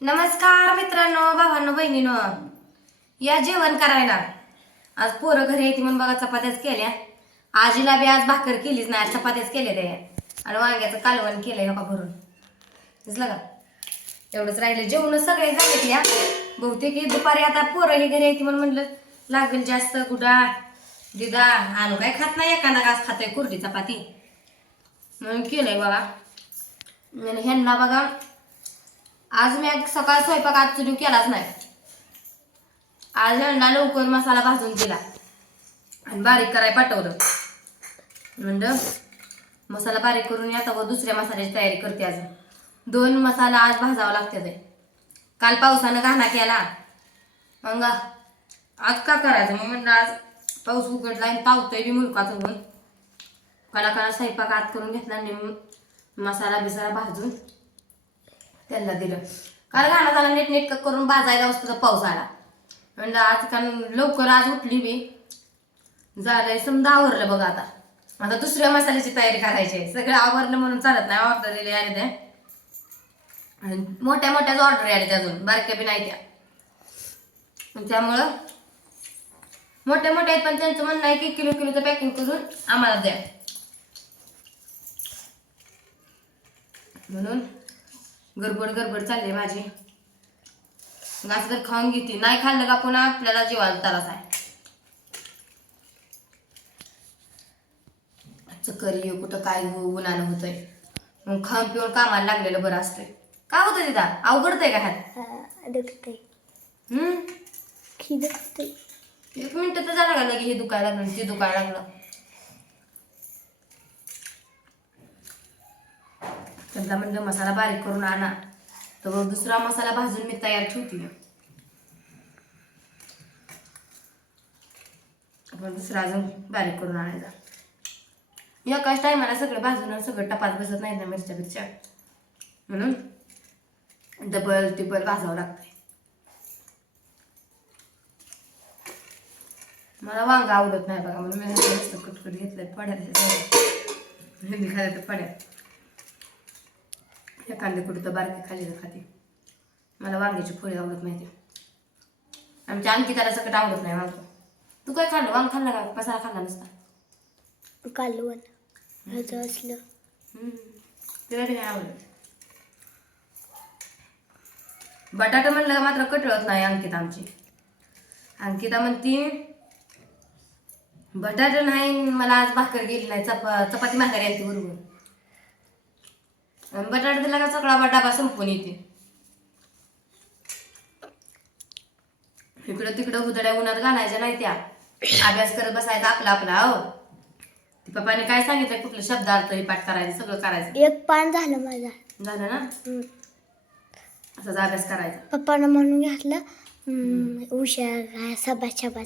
नमस्कार मित्रांनो भावांनो बहिणीनो. या जेवण करायला. आज पोरं घरी येते म्हणून बघा चपात्याच केल्या. आजीला बी आज भाकर केलीच नाही आज चपात्याच केल्या त्या. आणि वांग्याचं कालवण केलंय का भरून. दिसलं का? एवढंच राहिलं. जेवण सगळे झाले या. बहुतेक दुपारी आता पोरं हे घरी येते म्हणून म्हणलं लागेल जास्त गुडा दिदा आणू काय खात नाही एखादा घास खातोय कुरडी चपाती. म्हणून केलंय बघा. आणि ह्यांना बघा आज मी सकाळ स्वयंपाक आज चुली केलाच नाही. आज यांना लवकर मसाला भाजून दिला आणि बारीक कराय पाठवलं. म्हणलं मसाला बारीक करून आता व दुसऱ्या मसाल्याची तयारी करते आज. दोन मसाला आज भाजावा लागते ते काल पावसानं घाणा केला. मग आज का करायचं? मग म्हणलं आज पाऊस उघडला आणि पावतोय बी मुलकात होऊन काला काला स्वयंपाक आत करून घेतला आणि मग मसाला बिसाला भाजून त्यांना दिलं. काल घाणा झाला नीट नीट करून भाजायला वस्तूचा पाऊस आला. म्हणलं आज कारण लवकर आज उठली मी. झालंय समजा आवरलं बघा आता. आता दुसऱ्या मसाल्याची तयारी करायची आहे. सगळं आवरलं म्हणून चालत नाही ऑर्डर दिली आणि ते आणि मोठ्या मोठ्याच ऑर्डर आल्या अजून. बारक्या बी नाही त्या. त्यामुळं मोठ्या मोठ्या आहेत पण त्यांचं म्हणणं आहे की किलो किलोचं पॅकिंग करून आम्हाला द्या. म्हणून गडबड गडबड चालली माझी घास तर खाऊन घेते. नाही खाल्लं का पुन्हा आपल्याला जेवायला त्रास आहे. चक्कर येऊ कुठं काय हो उन्हानं होतंय. मग खाऊन पिऊन कामाला लागलेलं बरं असतंय. काय होतं तिथं? अवघडतंय का हात हम्म? की एक मिनिट तर झालं का लगे हे दुखायला लागलं ते दुखायला लागलं. त्यांना म्हणलं मसाला बारीक करून आणा. तर दुसरा मसाला भाजून मी तयार ठेवते आपण दुसरा अजून बारीक करून आणायचा. एकाच टायमाला सगळं भाजून सगळं टपात बसत नाही ना मिरच्या बिरच्या म्हणून डबल टिबल भाजावं लागतंय. मला वांगा आवडत नाही बघा म्हणून मी कटकट घेतलंय पड्यात खायला तर पड्यात एखादे कुठं तर बारके खाली खाते. मला वांग्याची फळी आवडत नाही ते. आमच्या आणखी त्याला सगळं आवडत नाही वांग. तू काय खाल्लं? वांग खाल्लं का? कसा खाल्ला नसता. कालवण ह्याचं असलं. तिला नाही आवडत. बटाटा म्हणलं मात्र कटळत नाही अंकिता आमची. अंकिता म्हणती बटाटा नाही मला आज भाकर गेली नाही चपा चपाती भाकर येते बरोबर. बटाटा दिला का सगळा बटाटा संपून येते. इकडं तिकडं उदड्या उन्हात घालायच्या नाही त्या. अभ्यास करत बसायचा आपला आपला हो. ते पप्पाने काय सांगितलं कुठलं शब्दार्थ पाठ करायचं सगळं करायचं. एक पान झालं माझा. झालं ना. असाच अभ्यास करायचा. पप्पानं म्हणून घातलं. हुशार सबाच्या बघ.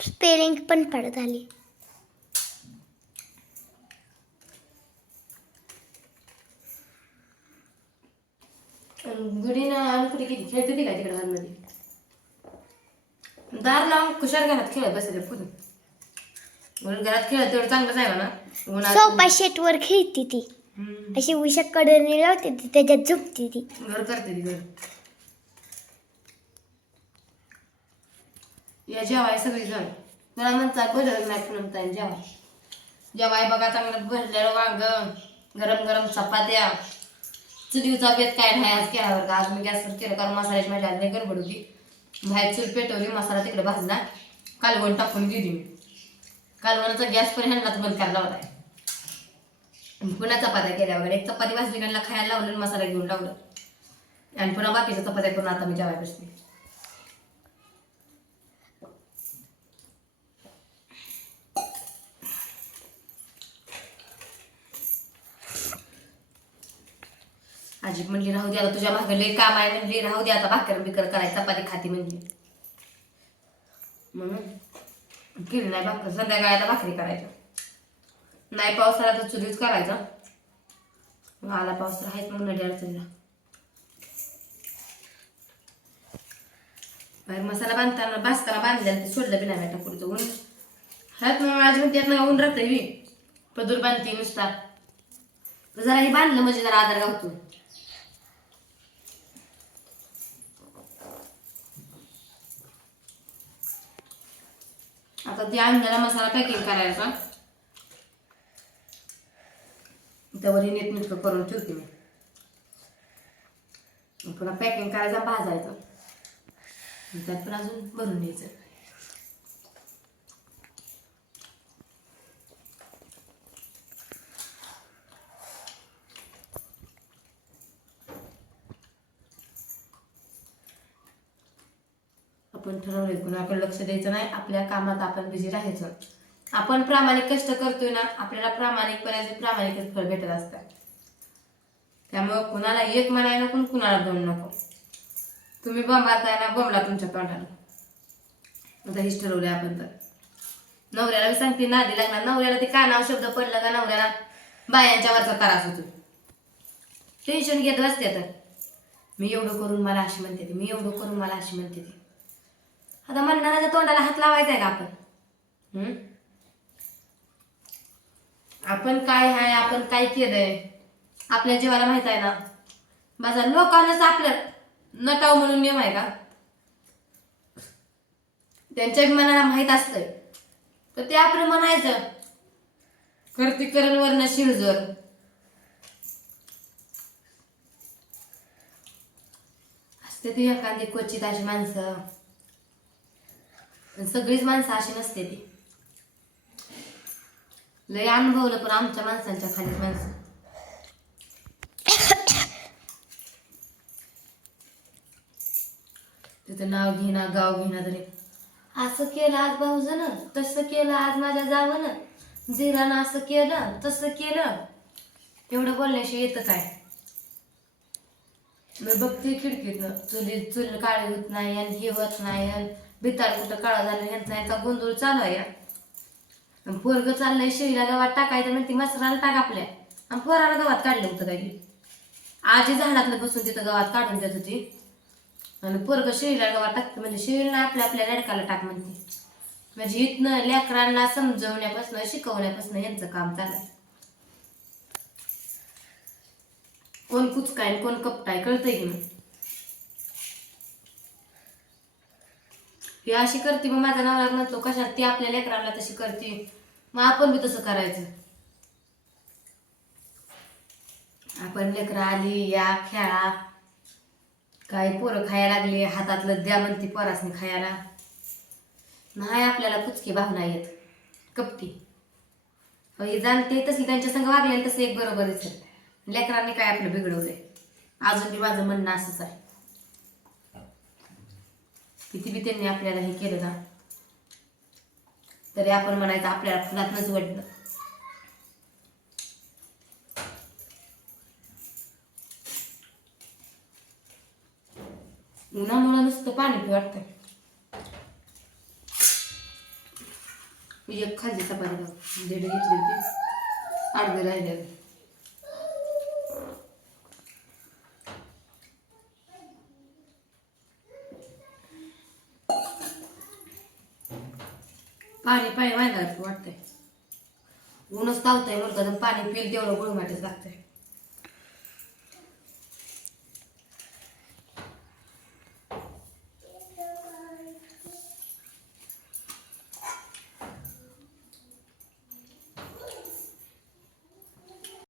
स्पेलिंग पण पड झाली आणि गुढीनं अनुकुडी किती खेळते ती काय तिकडे हॉलमध्ये दार लावून खुशाल घरात खेळत बसायचं पुढे. म्हणून घरात खेळत तेवढं चांगलंच आहे म्हणा. उन्हात सोफा वर खेळती ती. हम्म. अशी उशा कडे लावते ती त्याच्यात झोपते ती. घर करते ती घर. या जेवाय सगळी जण. मला म्हणतात बदल नाही म्हणता जेवाय जेवाय बघा चांगलं भरलेलं वांग गरम गरम चपात्या. चुलीचा बेत काय नाही आज केला बरं का? आज मी गॅसवर केलं कारण मसाल्याची माझी आज नाही गडबड होती. बाहेर चूल पेटवली मसाला तिकडे भाजला. कालवण टाकून दिली मी. कालवणाचा गॅस पण ह्यांनाच बंद करायला होता पुन्हा चपात्या केल्या वगैरे. एक चपाती भाजली खायला लावलं मसाला घेऊन लावलं. आणि पुन्हा बाकीच्या चपात्या करून आता मी जेवायला बसली. आजी म्हणली राहू दे आता तुझ्या मागे लय काम आहे म्हणली. राहू दे आता भाकर बिकर करायचा चपाती खाती म्हणली. म्हणून केली नाही भाकर. संध्याकाळी आता भाकरी करायच्या. नाही पाऊस आला तर चुलीच करायचा. मग आला पाऊस तर आहेच मग नडी अडचणीला. बाहेर मसाला बांधताना भाजताना बांधलेला ते सोडलं बी नाही आता पुढचं ऊन. ह्यात मग आज म्हणते यात ऊन राहतं बी. पदूर बांधते नुसता. जरा हे बांधलं म्हणजे जरा आधार गावतो आता ते आणलेला मसाला पॅकिंग करायचा. त्यावर हे करून ठेवते मी. पुन्हा पॅकिंग करायचा भाजायचं. त्यात पण अजून भरून घ्यायचं. ठरवले कुणाकडे लक्ष द्यायचं नाही आपल्या कामात आपण बिझी राहायचं. आपण प्रामाणिक कष्ट करतोय ना आपल्याला प्रामाणिकपणाचे प्रामाणिकच फळ भेटत असतात त्यामुळं कुणाला एक म्हणायला नको कुणाला दोन नको. तुम्ही बंबाताय ना बोंबला तुमच्या तोंडाला. आता हेच ठरवलंय आपण तर. नवऱ्याला मी सांगते नादी लागणार. नवऱ्याला ते कानावर शब्द पडला का नवऱ्याला? बायांच्या वरचा त्रास होतो टेन्शन घेत बसते तर मी एवढं करून मला अशी म्हणते मी एवढं करून मला अशी म्हणते ती. आता म्हणणाऱ्याच्या तोंडाला हात लावायचा आहे का आपण? हम्म? आपण काय आहे आपण काय केलंय? आपल्या जीवाला माहीत आहे ना? माझा लोकांनाच आपलं नटाव म्हणून नियम आहे का? त्यांच्या मनाला माहीत असतंय. तर ते आपलं म्हणायचं कर्तिकरण वर्ण शिरजर असते ती एखादी क्वचित अशी माणसं. पण सगळीच माणसं अशी नसते ती. लय अनुभवलं पण आमच्या माणसांच्या खालीच माणसं. तिथं नाव घेणा गाव घेणा तरी. असं केलं आज भाऊजन तसं केलं आज माझ्या जावं जिरानं असं केलं तसं केलं. एवढं बोलण्याशी येतं काय? मी बघते खिडकीतनं चुली चुल काळी होत नाही आणि हे होत नाही आणि भिताळ कुठं काळा झालं यांचा यांचा गोंधळ चालू आहे. पोरग चाललंय शेळीला गावात टाकायचं म्हणते मसराला टाक आपल्या. आणि पोराला गावात काढलं होतं काही आजी झाडातलं बसून तिथं गावात काढून देत होती. आणि पोरग शेळीला गावात टाकते म्हणजे शेळीला आपल्या आपल्या लडकाला टाक म्हणते. म्हणजे इथनं लेकरांना समजवण्यापासून शिकवण्यापासून यांचं काम चाललंय कोण कुचकाय कोण कपटाय कळतंय की मग ही अशी करते मग माझा नवरा म्हणतो कशात ती आपल्या लेकराला तशी करते? मग आपण बी तसं करायचं. आपण लेकरं आली या खेळा. काही पोरं खायला लागली हातातलं द्या म्हणते पोरासनी खायला. नाही आपल्याला कुचकी भावना येत कपटी. हो, हे जाणते तशी त्यांच्या संग वागले तसं एक बरोबर दिसत लेकरांनी काय आपलं बिघडवलंय? अजून बी माझं म्हणणं असंच आहे. किती बी त्यांनी आपल्याला हे केलं ना. तरी आपण म्हणायचं आपल्याला फुलातनच वाटलं उन्हामुळं नुसतं पाणी पी वाटतं मी एक खाल्ली चपाती दीड घेतली होती. अर्धे राहिले. पाणी पाणी वाढणार वाटतंय. ऊनच तावतंय मुलगा जर पाणी पिल तेवढं गुळमाटीच लागतंय